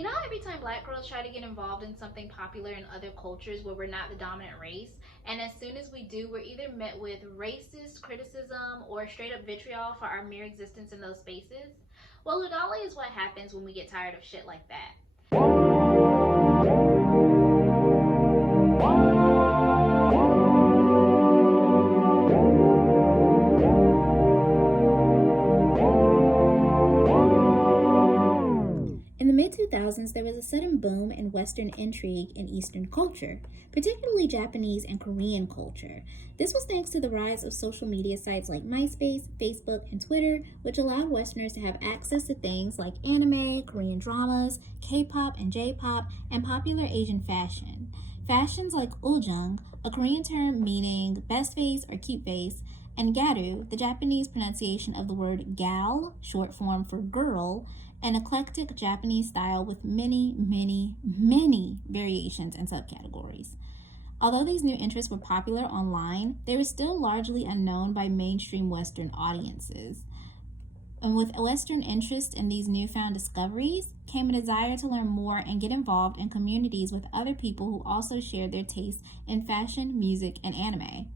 You know how every time black girls try to get involved in something popular in other cultures where we're not the dominant race, and as soon as we do, we're either met with racist criticism or straight up vitriol for our mere existence in those spaces? Well, Udoli is what happens when we get tired of shit like that. In the mid 2000s, there was a sudden boom in Western intrigue in Eastern culture, particularly Japanese and Korean culture. This was thanks to the rise of social media sites like MySpace, Facebook, and Twitter, which allowed Westerners to have access to things like anime, Korean dramas, K pop and J pop, and popular Asian fashion. Fashions like uljung, a Korean term meaning best face or cute face, and garu, the Japanese pronunciation of the word gal, short form for girl, an eclectic Japanese style with many, many, many variations and subcategories. Although these new interests were popular online, they were still largely unknown by mainstream Western audiences. And with Western interest in these newfound discoveries came a desire to learn more and get involved in communities with other people who also shared their tastes in fashion, music, and anime.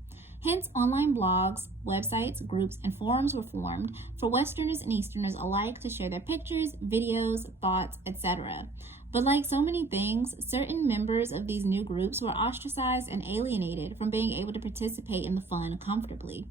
Hence, online blogs, websites, groups, and forums were formed for Westerners and Easterners alike to share their pictures, videos, thoughts, etc. But like so many things, certain members of these new groups were ostracized and alienated from being able to participate in the fun comfortably.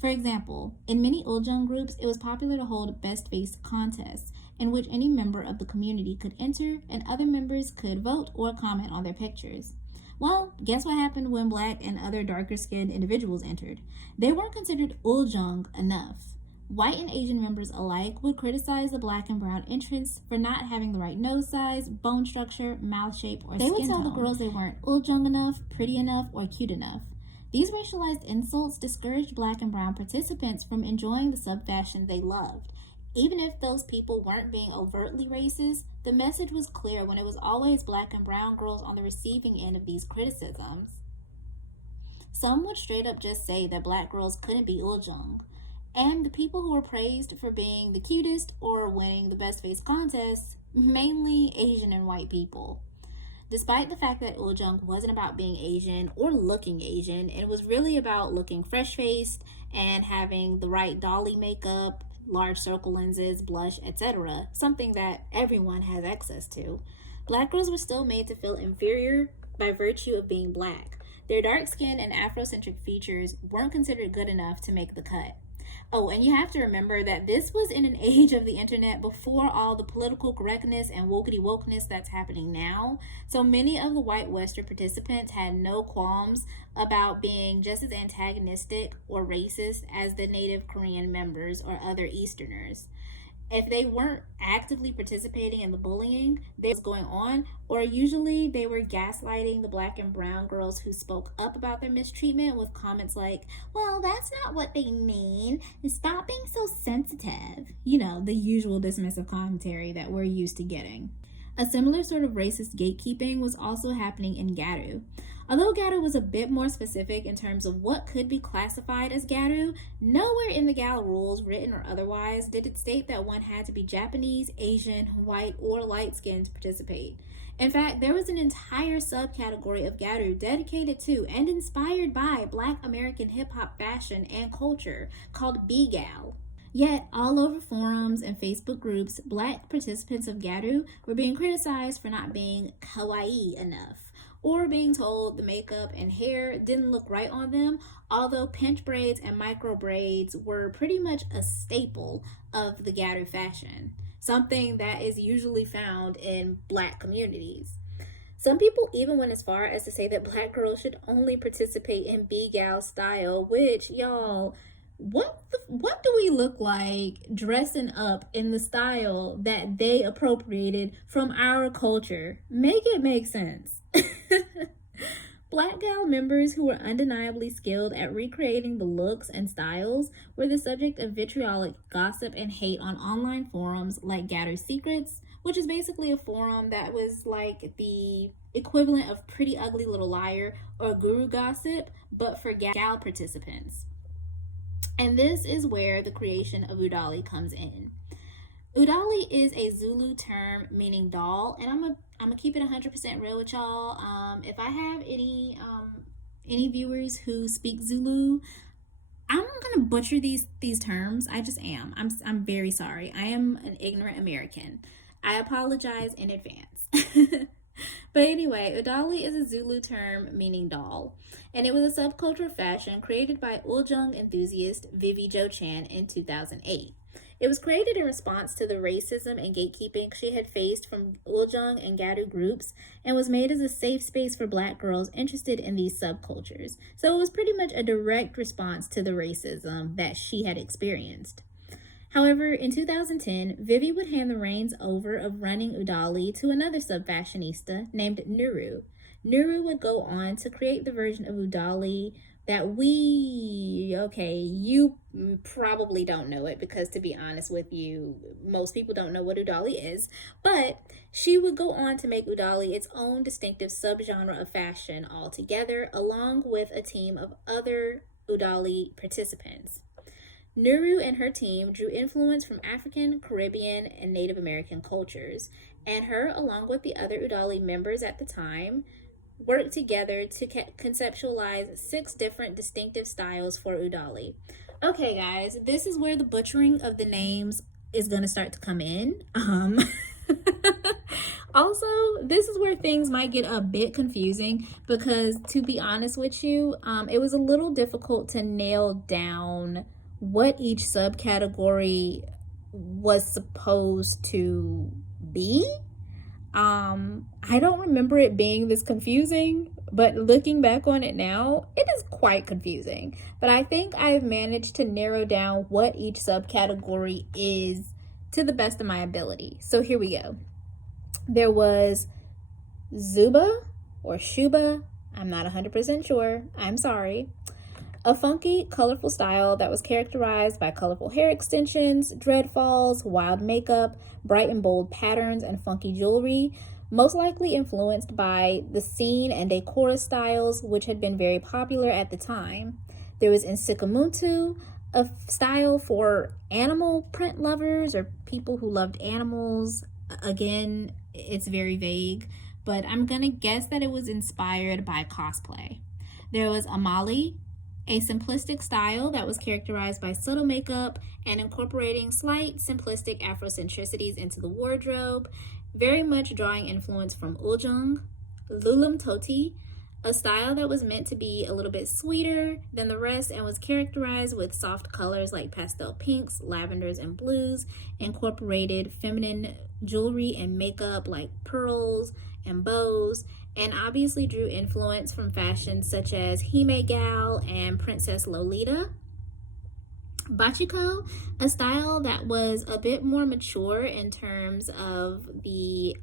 For example, in many uljung groups, it was popular to hold best face contests in which any member of the community could enter and other members could vote or comment on their pictures. Well, guess what happened when black and other darker skinned individuals entered? They weren't considered uljung enough. White and Asian members alike would criticize the black and brown entrants for not having the right nose size, bone structure, mouth shape, or skin tone. They would tell the girls they weren't uljung enough, pretty enough, or cute enough. These racialized insults discouraged black and brown participants from enjoying the sub-fashion they loved. Even if those people weren't being overtly racist, the message was clear when it was always black and brown girls on the receiving end of these criticisms. Some would straight up just say that black girls couldn't be uljung, and the people who were praised for being the cutest or winning the best face contests, mainly Asian and white people. Despite the fact that uljung wasn't about being Asian or looking Asian, it was really about looking fresh-faced and having the right dolly makeup, large circle lenses, blush, etc., something that everyone has access to. Black girls were still made to feel inferior by virtue of being black. Their dark skin and Afrocentric features weren't considered good enough to make the cut. Oh, and you have to remember that this was in an age of the internet before all the political correctness and wokeness that's happening now. So many of the white Western participants had no qualms about being just as antagonistic or racist as the native Korean members or other Easterners. If they weren't actively participating in the bullying that was going on, or usually they were gaslighting the black and brown girls who spoke up about their mistreatment with comments like, well, that's not what they mean, stop being so sensitive. You know, the usual dismissive commentary that we're used to getting. A similar sort of racist gatekeeping was also happening in garu. Although garu was a bit more specific in terms of what could be classified as garu, nowhere in the gal rules, written or otherwise, did it state that one had to be Japanese, Asian, white, or light-skinned to participate. In fact, there was an entire subcategory of garu dedicated to and inspired by Black American hip-hop fashion and culture called B-gal. Yet, all over forums and Facebook groups, black participants of garu were being criticized for not being kawaii enough, or being told the makeup and hair didn't look right on them, although pinch braids and micro braids were pretty much a staple of the garu fashion, something that is usually found in black communities. Some people even went as far as to say that black girls should only participate in B-gal style, which, y'all, what do we look like dressing up in the style that they appropriated from our culture? Make it make sense. Black gal members who were undeniably skilled at recreating the looks and styles were the subject of vitriolic gossip and hate on online forums like Gatter Secrets, which is basically a forum that was like the equivalent of Pretty Ugly Little Liar or Guru Gossip, but for gal participants. And this is where the creation of Udoli comes in. Udoli is a Zulu term meaning doll, and I'm gonna keep it 100% real with y'all. If I have any viewers who speak Zulu, I'm gonna butcher these terms. I just am. I'm very sorry. I am an ignorant American. I apologize in advance. But anyway, Udali is a Zulu term meaning doll, and it was a subculture fashion created by Uljung enthusiast Vivi Jo Chan in 2008. It was created in response to the racism and gatekeeping she had faced from Uljung and Gadu groups, and was made as a safe space for black girls interested in these subcultures. So it was pretty much a direct response to the racism that she had experienced. However, in 2010, Vivi would hand the reins over of running Udali to another sub-fashionista named Nuru. Nuru would go on to create the version of Udali that you probably don't know it, because to be honest with you, most people don't know what Udali is, but she would go on to make Udali its own distinctive subgenre of fashion altogether, along with a team of other Udali participants. Nuru and her team drew influence from African, Caribbean, and Native American cultures, and her, along with the other Udali members at the time, worked together to conceptualize 6 different distinctive styles for Udali. Okay, guys, this is where the butchering of the names is going to start to come in. Also, this is where things might get a bit confusing, because to be honest with you, it was a little difficult to nail down what each subcategory was supposed to be. I don't remember it being this confusing, but looking back on it now, it is quite confusing. But I think I've managed to narrow down what each subcategory is to the best of my ability. So here we go. There was Zuba or Shuba. I'm not 100% sure. I'm sorry. A funky, colorful style that was characterized by colorful hair extensions, dreadfalls, wild makeup, bright and bold patterns, and funky jewelry, most likely influenced by the scene and decor styles, which had been very popular at the time. There was Insikamuntu, a style for animal print lovers or people who loved animals. Again, it's very vague, but I'm gonna guess that it was inspired by cosplay. There was Amali, a simplistic style that was characterized by subtle makeup and incorporating slight simplistic Afrocentricities into the wardrobe, very much drawing influence from Uljung. Lulum Toti, a style that was meant to be a little bit sweeter than the rest and was characterized with soft colors like pastel pinks, lavenders, and blues, incorporated feminine jewelry and makeup like pearls and bows, and obviously drew influence from fashions such as Hime Gal and Princess Lolita. Bachiko, a style that was a bit more mature in terms of the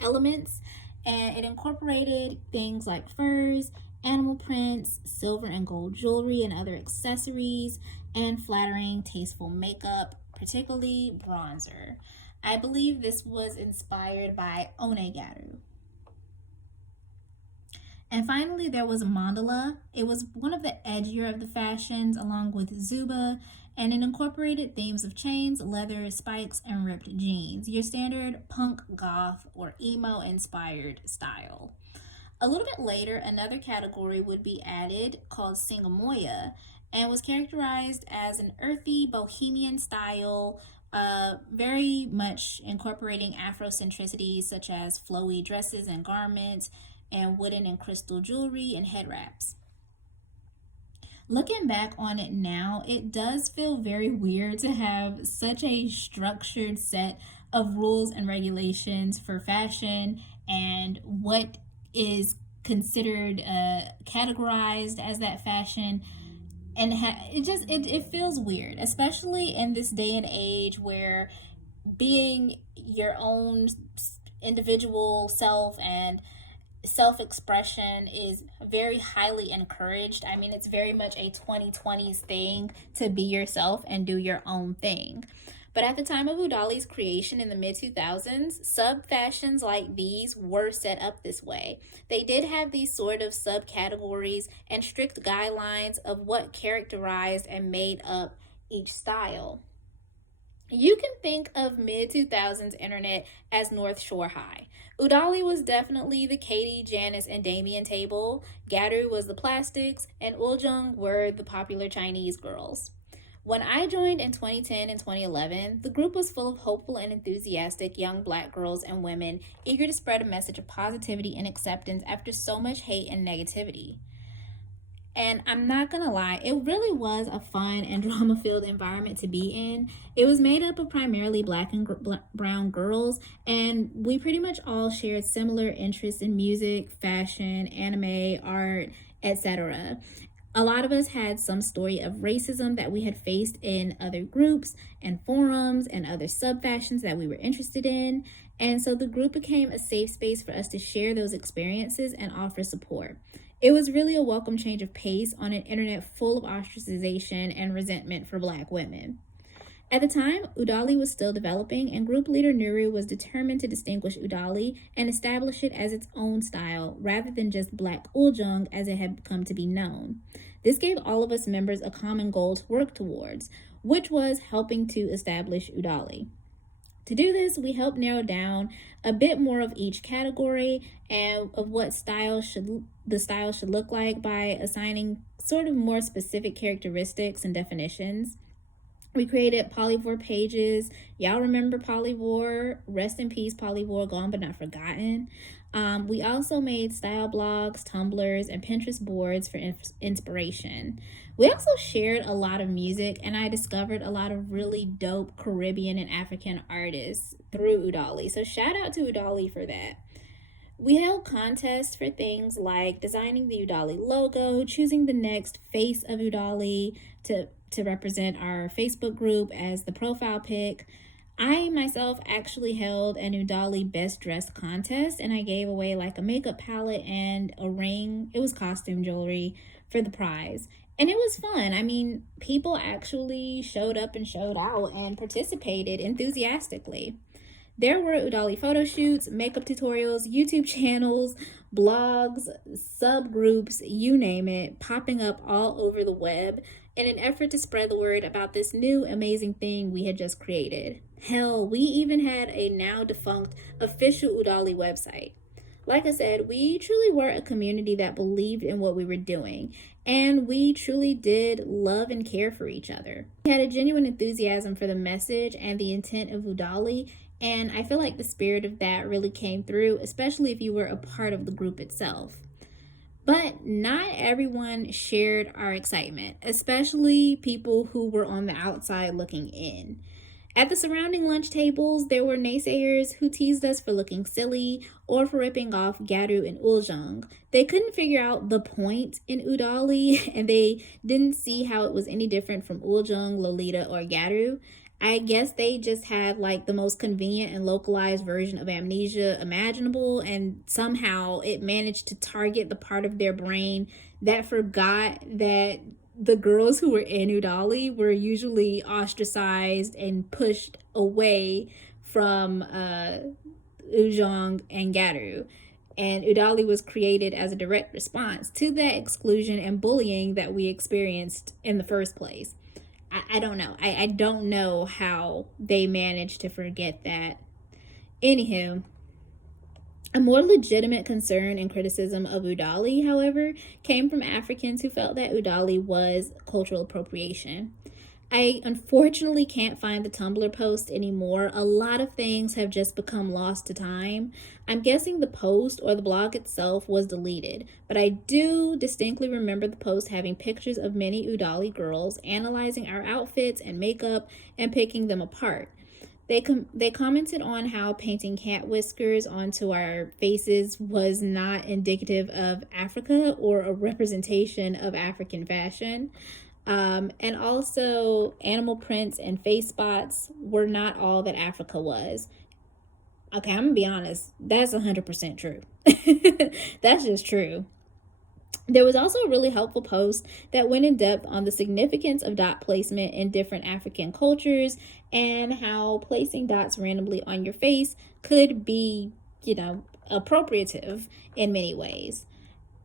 elements, and it incorporated things like furs, animal prints, silver and gold jewelry and other accessories, and flattering, tasteful makeup, particularly bronzer. I believe this was inspired by Onegaru. And finally, there was Mandala. It was one of the edgier of the fashions, along with Zuba, and it incorporated themes of chains, leather, spikes, and ripped jeans. Your standard punk, goth, or emo-inspired style. A little bit later, another category would be added called Singamoya, and was characterized as an earthy, bohemian style, very much incorporating Afrocentricities such as flowy dresses and garments, and wooden and crystal jewelry and head wraps. Looking back on it now, it does feel very weird to have such a structured set of rules and regulations for fashion and what is considered categorized as that fashion, and it feels weird, especially in this day and age where being your own individual self and self-expression is very highly encouraged. I mean, it's very much a 2020s thing to be yourself and do your own thing. But at the time of Udali's creation in the mid-2000s, sub-fashions like these were set up this way. They did have these sort of subcategories and strict guidelines of what characterized and made up each style. You can think of mid-2000s internet as North Shore High. Udali was definitely the Katie, Janice, and Damien table, Garu was the plastics, and Uljung were the popular Chinese girls. When I joined in 2010 and 2011, the group was full of hopeful and enthusiastic young black girls and women eager to spread a message of positivity and acceptance after so much hate and negativity. And I'm not gonna lie, it really was a fun and drama filled environment to be in. It was made up of primarily black and brown girls, and we pretty much all shared similar interests in music, fashion, anime, art, etc. A lot of us had some story of racism that we had faced in other groups and forums and other sub fashions that we were interested in. And so the group became a safe space for us to share those experiences and offer support. It was really a welcome change of pace on an internet full of ostracization and resentment for black women. At the time, Udali was still developing, and group leader Nuru was determined to distinguish Udali and establish it as its own style, rather than just Black Uljung as it had come to be known. This gave all of us members a common goal to work towards, which was helping to establish Udali. To do this, we helped narrow down a bit more of each category and of what the style should look like by assigning sort of more specific characteristics and definitions. We created Polyvore pages. Y'all remember Polyvore? Rest in peace, Polyvore, gone but not forgotten. We also made style blogs, Tumblrs, and Pinterest boards for inspiration. We also shared a lot of music, and I discovered a lot of really dope Caribbean and African artists through Udali. So shout out to Udali for that. We held contests for things like designing the Udali logo, choosing the next face of Udali to represent our Facebook group as the profile pic. I myself actually held an Udali best dressed contest, and I gave away like a makeup palette and a ring. It was costume jewelry for the prize. And it was fun. I mean, people actually showed up and showed out and participated enthusiastically. There were Udali photo shoots, makeup tutorials, YouTube channels, blogs, subgroups, you name it, popping up all over the web in an effort to spread the word about this new amazing thing we had just created. Hell, we even had a now defunct official Udali website. Like I said, we truly were a community that believed in what we were doing, and we truly did love and care for each other. We had a genuine enthusiasm for the message and the intent of Udali, and I feel like the spirit of that really came through, especially if you were a part of the group itself. But not everyone shared our excitement, especially people who were on the outside looking in. At the surrounding lunch tables, there were naysayers who teased us for looking silly or for ripping off Garu and Uljung. They couldn't figure out the point in Udali, and they didn't see how it was any different from Uljung, Lolita, or Garu. I guess they just had like the most convenient and localized version of amnesia imaginable, and somehow it managed to target the part of their brain that forgot that the girls who were in Udali were usually ostracized and pushed away from Ujong and Garu. And Udali was created as a direct response to that exclusion and bullying that we experienced in the first place. I don't know. I don't know how they managed to forget that. Anywho, a more legitimate concern and criticism of Udali, however, came from Africans who felt that Udali was cultural appropriation. I unfortunately can't find the Tumblr post anymore. A lot of things have just become lost to time. I'm guessing the post or the blog itself was deleted, but I do distinctly remember the post having pictures of many Udali girls analyzing our outfits and makeup and picking them apart. They commented on how painting cat whiskers onto our faces was not indicative of Africa or a representation of African fashion. And also, animal prints and face spots were not all that Africa was. Okay, I'm gonna be honest, that's 100% true. That's just true. There was also a really helpful post that went in depth on the significance of dot placement in different African cultures and how placing dots randomly on your face could be, appropriative in many ways.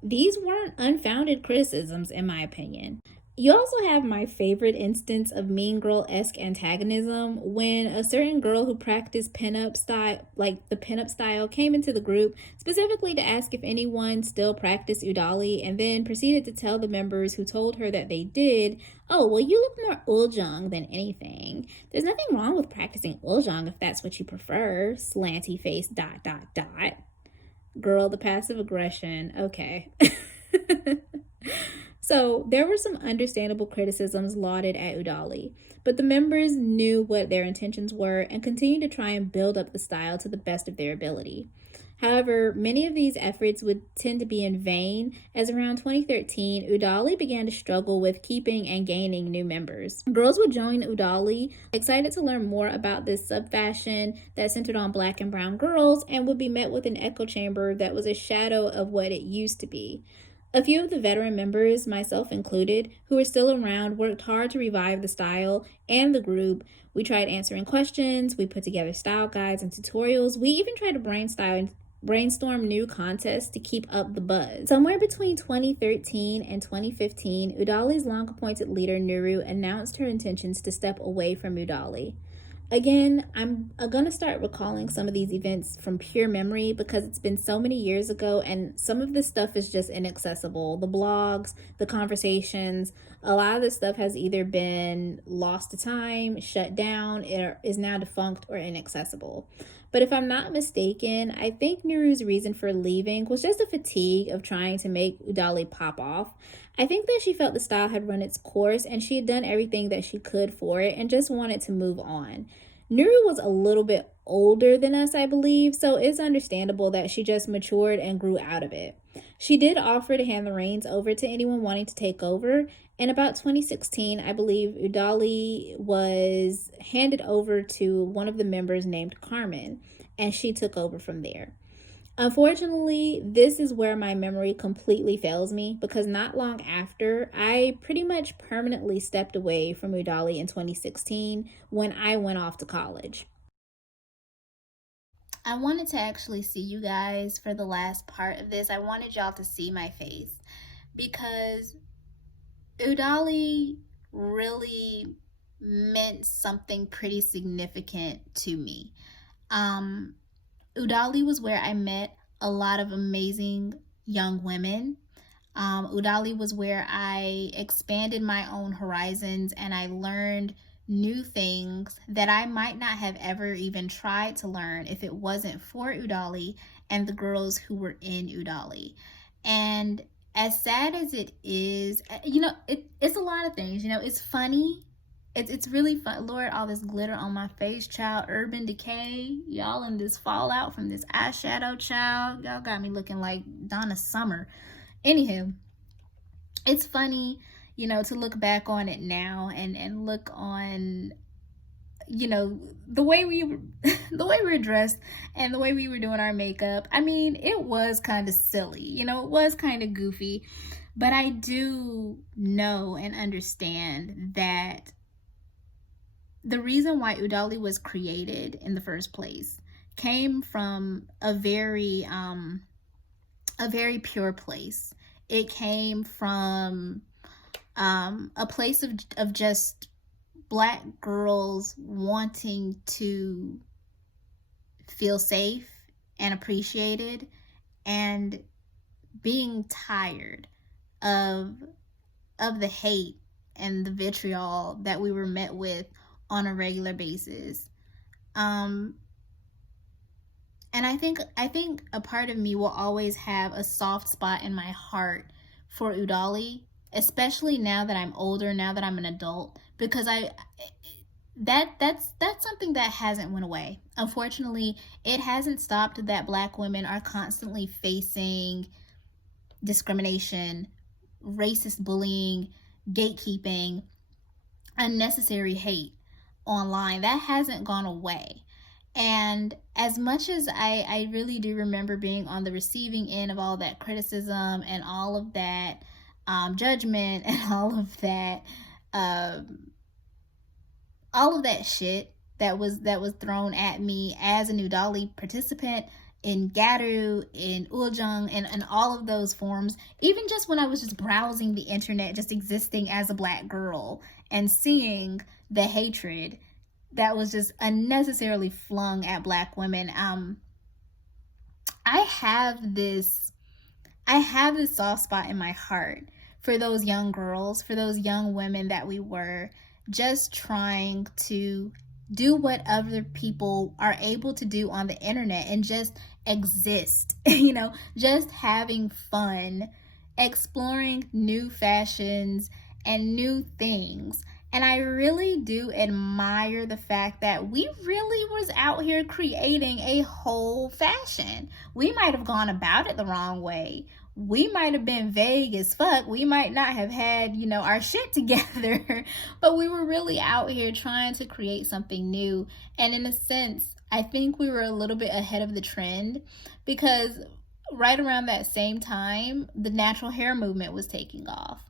These weren't unfounded criticisms, in my opinion. You also have my favorite instance of mean girl-esque antagonism when a certain girl who practiced pinup style, like the pinup style, came into the group specifically to ask if anyone still practiced Udali and then proceeded to tell the members who told her that they did, oh, well, you look more Uljung than anything. There's nothing wrong with practicing Uljung if that's what you prefer. Slanty face, dot, dot, dot. Girl, the passive aggression. Okay. So there were some understandable criticisms lauded at Udali, but the members knew what their intentions were and continued to try and build up the style to the best of their ability. However, many of these efforts would tend to be in vain, as around 2013, Udali began to struggle with keeping and gaining new members. Girls would join Udali, excited to learn more about this sub-fashion that centered on black and brown girls, and would be met with an echo chamber that was a shadow of what it used to be. A few of the veteran members, myself included, who were still around, worked hard to revive the style and the group. We tried answering questions, we put together style guides and tutorials, we even tried to brainstorm new contests to keep up the buzz. Somewhere between 2013 and 2015, Udali's long-appointed leader, Nuru, announced her intentions to step away from Udali. Again, I'm going to start recalling some of these events from pure memory because it's been so many years ago and some of this stuff is just inaccessible. The blogs, the conversations, a lot of this stuff has either been lost to time, shut down, or is now defunct or inaccessible. But if I'm not mistaken, I think Nuru's reason for leaving was just a fatigue of trying to make Udali pop off. I think that she felt the style had run its course and she had done everything that she could for it and just wanted to move on. Nuru was a little bit older than us, I believe, so it's understandable that she just matured and grew out of it. She did offer to hand the reins over to anyone wanting to take over. In about 2016, I believe Udali was handed over to one of the members named Carmen, and she took over from there. Unfortunately, this is where my memory completely fails me because not long after, I pretty much permanently stepped away from Udali in 2016 when I went off to college. I wanted to actually see you guys for the last part of this. I wanted y'all to see my face because Udali really meant something pretty significant to me. Udali was where I met a lot of amazing young women. Udali was where I expanded my own horizons and I learned new things that I might not have ever even tried to learn if it wasn't for Udali and the girls who were in Udali. And as sad as it is, it's a lot of things. It's funny. It's really fun. Lord, all this glitter on my face, child. Urban Decay. Y'all in this fallout from this eyeshadow, child. Y'all got me looking like Donna Summer. Anywho, it's funny, to look back on it now and look on, the way we were dressed and the way we were doing our makeup. I mean, it was kind of silly, it was kind of goofy, but I do know and understand that the reason why Udali was created in the first place came from a very pure place. It came from a place of just Black girls wanting to feel safe and appreciated and being tired of the hate and the vitriol that we were met with on a regular basis. And I think a part of me will always have a soft spot in my heart for Udali, especially now that I'm older, now that I'm an adult, because that's something that hasn't went away. Unfortunately, it hasn't stopped that Black women are constantly facing discrimination, racist bullying, gatekeeping, unnecessary hate online. That hasn't gone away. And as much as I really do remember being on the receiving end of all that criticism and all of that judgment and all of that shit that was thrown at me as a Udali participant, in Garu, in Uljung, and all of those forms, even just when I was just browsing the internet, just existing as a Black girl and seeing the hatred that was just unnecessarily flung at Black women. I have this soft spot in my heart for those young girls, for those young women that we were just trying to do what other people are able to do on the internet and just exist, just having fun, exploring new fashions and new things. And I really do admire the fact that we really was out here creating a whole fashion. We might have gone about it the wrong way. We might have been vague as fuck. We might not have had, our shit together, but we were really out here trying to create something new. And in a sense, I think we were a little bit ahead of the trend, because right around that same time, the natural hair movement was taking off.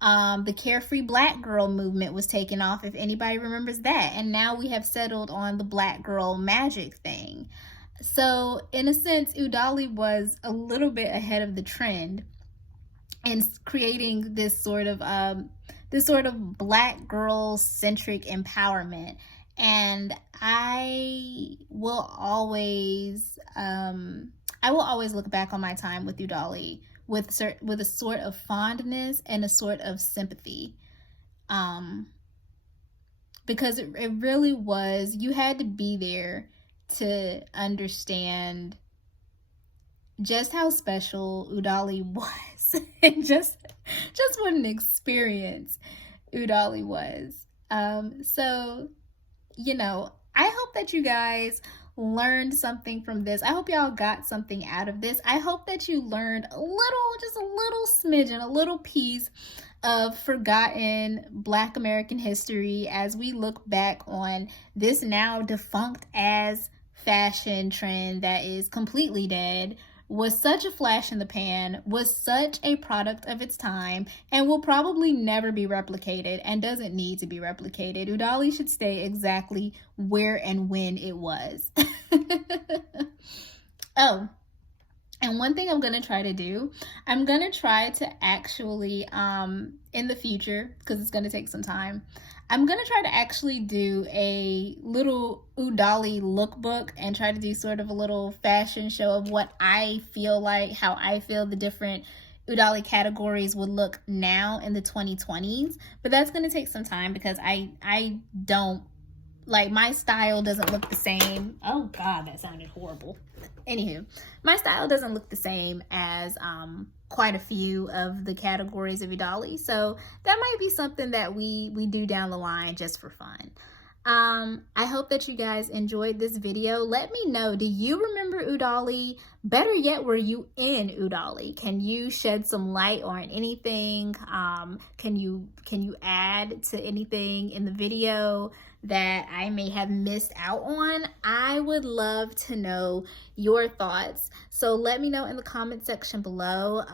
The carefree Black girl movement was taking off, if anybody remembers that. And now we have settled on the Black girl magic thing. So in a sense, Udoli was a little bit ahead of the trend in creating this sort of Black girl centric empowerment. And I will always look back on my time with Udoli with a sort of fondness and a sort of sympathy, because it really was, you had to be there to understand just how special Udoli was and just what an experience Udoli was. So I hope that you guys learned something from this. I hope y'all got something out of this. I hope that you learned just a little smidgen, a little piece of forgotten Black American history as we look back on this now defunct as fashion trend that is completely dead, was such a flash in the pan, was such a product of its time, and will probably never be replicated and doesn't need to be replicated. Udoli should stay exactly where and when it was. Oh, and one thing I'm going to try to do, I'm going to try to actually, in the future, because it's going to take some time, I'm going to try to actually do a little Udoli lookbook and try to do sort of a little fashion show of what I feel like, how I feel the different Udoli categories would look now in the 2020s. But that's going to take some time because I don't, my style doesn't look the same. Oh God, that sounded horrible. Anywho, my style doesn't look the same as quite a few of the categories of Udoli, so that might be something that we do down the line just for fun. I hope that you guys enjoyed this video. Let me know, do you remember Udoli? Better yet, were you in Udoli? Can you shed some light on anything? Can you add to anything in the video that I may have missed out on? I would love to know your thoughts. So let me know in the comment section below.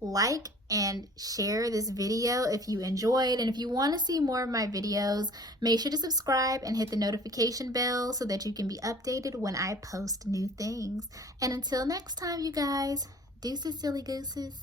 Like and share this video if you enjoyed, and if you want to see more of my videos, make sure to subscribe and hit the notification bell so that you can be updated when I post new things. And until next time, you guys, deuces, silly gooses.